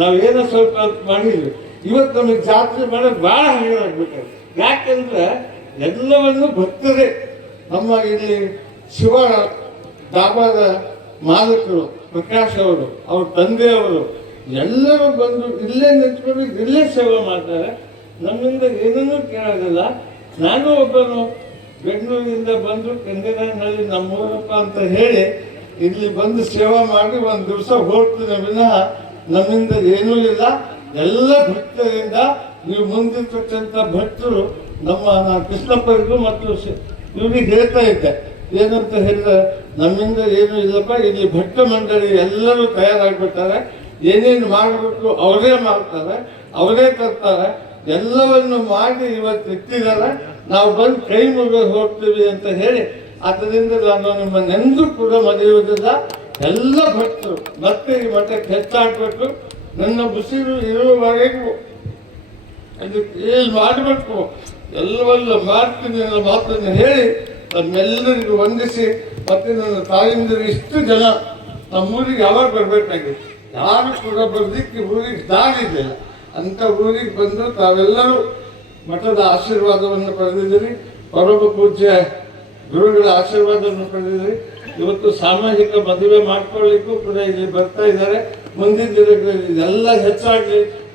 ನಾವೇನೋ ಸ್ವಲ್ಪ ಅಂತ ಮಾಡಿದ್ವಿ. ಇವತ್ತು ನಮಗೆ ಜಾತ್ರೆ ಮಾಡೋದು ಭಾಳ ಹೈರಾಗ್ಬೇಕಾದ್ರೆ. ಯಾಕೆಂದ್ರೆ ಎಲ್ಲವನ್ನು ಭಕ್ತರೇ ನಮ್ಮ ಇಲ್ಲಿ ಶಿವ ಧಾಬಾದ ಮಾಲಕರು ಪ್ರಕಾಶ್ ಅವರು, ಅವ್ರ ತಂದೆಯವರು ಎಲ್ಲರೂ ಬಂದು ಇಲ್ಲೇ ನಿಂತ್ಕೊಂಡು ಇಲ್ಲೇ ಸೇವೆ ಮಾಡ್ತಾರೆ. ನಮ್ಮಿಂದ ಏನನ್ನೂ ಕೇಳೋದಿಲ್ಲ. ನಾನು ಒಬ್ಬನು ಬೆಂಗಳೂರಿಂದ ಬಂದು ಕೆಂಗೇರಿನಲ್ಲಿ ನಮ್ಮೂರಪ್ಪ ಅಂತ ಹೇಳಿ ಇಲ್ಲಿ ಬಂದು ಸೇವೆ ಮಾಡಿ ಒಂದು ದಿವಸ ಹೋಗ್ತೀನಿ ವಿನಃ ನಮ್ಮಿಂದ ಏನೂ ಇಲ್ಲ. ಎಲ್ಲ ಭಕ್ತರಿಂದ ನೀವು ಮುಂದಿರ್ತಕ್ಕಂಥ ಭಕ್ತರು ನಮ್ಮ ಕೃಷ್ಣಪ್ಪರಿಗೂ ಮತ್ತು ಇವ್ರಿಗೆ ಹೇಳ್ತಾ ಇದ್ದೆ ಏನಂತ ಹೇಳಿದ್ರೆ, ನಮ್ಮಿಂದ ಏನೂ ಇಲ್ಲಪ್ಪ, ಇಲ್ಲಿ ಭಕ್ತ ಮಂಡಳಿ ಎಲ್ಲರೂ ತಯಾರಾಗ್ಬಿಡ್ತಾರೆ, ಏನೇನು ಮಾಡಬೇಕು ಅವರೇ ಮಾಡ್ತಾರೆ, ಅವರೇ ತರ್ತಾರೆ, ಎಲ್ಲವನ್ನು ಮಾಡಿ ಇವತ್ತು ಇಟ್ಟಿದ್ದಾರೆ, ನಾವು ಬಂದು ಕೈ ಮುಗಿದು ಹೋಗ್ತೀವಿ ಅಂತ ಹೇಳಿ. ಅದರಿಂದ ನಾನು ನಿಮ್ಮನ್ನೆಂದೂ ಕೂಡ ಮರೆಯುವುದಿಲ್ಲ. ಎಲ್ಲ ಭಕ್ತರು ಮತ್ತೆ ಈ ಮಠಕ್ಕೆ ಹೆಚ್ಚಾಗಬೇಕು. ನನ್ನ ಉಸಿರು ಇರುವವರೆಗೂ ಅದಕ್ಕೆ ಏನು ಮಾಡಬೇಕು ಎಲ್ಲವಲ್ಲ ಮಾಡ್ತೀನಿ ಅನ್ನೋ ಮಾತನ್ನು ಹೇಳಿ ನಮ್ಮೆಲ್ಲರಿಗೂ ವಂದಿಸಿ, ಮತ್ತೆ ನನ್ನ ತಾಯಿಂದರು ಇಷ್ಟು ಜನ ನಮ್ಮೂರಿಗೆ ಯಾವಾಗ ಬರಬೇಕಾಗಿತ್ತು, ಯಾರು ಕೂಡ ಬರಲಿಕ್ಕೆ ಊರಿಗೆ ದಾರಿಲ್ಲ ಅಂತ ಊರಿಗೆ ಬಂದು ತಾವೆಲ್ಲರೂ ಮಠದ ಆಶೀರ್ವಾದವನ್ನು ಪಡೆದಿದ್ದೀರಿ, ಪರಮ ಪೂಜ್ಯ ಗುರುಗಳ ಆಶೀರ್ವಾದವನ್ನು ಪಡೆದಿದ್ದೀರಿ. ಇವತ್ತು ಸಾಮಾಜಿಕ ಮದುವೆ ಮಾಡ್ಕೊಳ್ಳಿಕ್ಕೂ ಕೂಡ ಇಲ್ಲಿ ಬರ್ತಾ ಇದ್ದಾರೆ. ಮುಂದಿನ ದಿನಗಳಲ್ಲಿ ಇದೆಲ್ಲ ಹೆಚ್ಚಾಗಲಿ.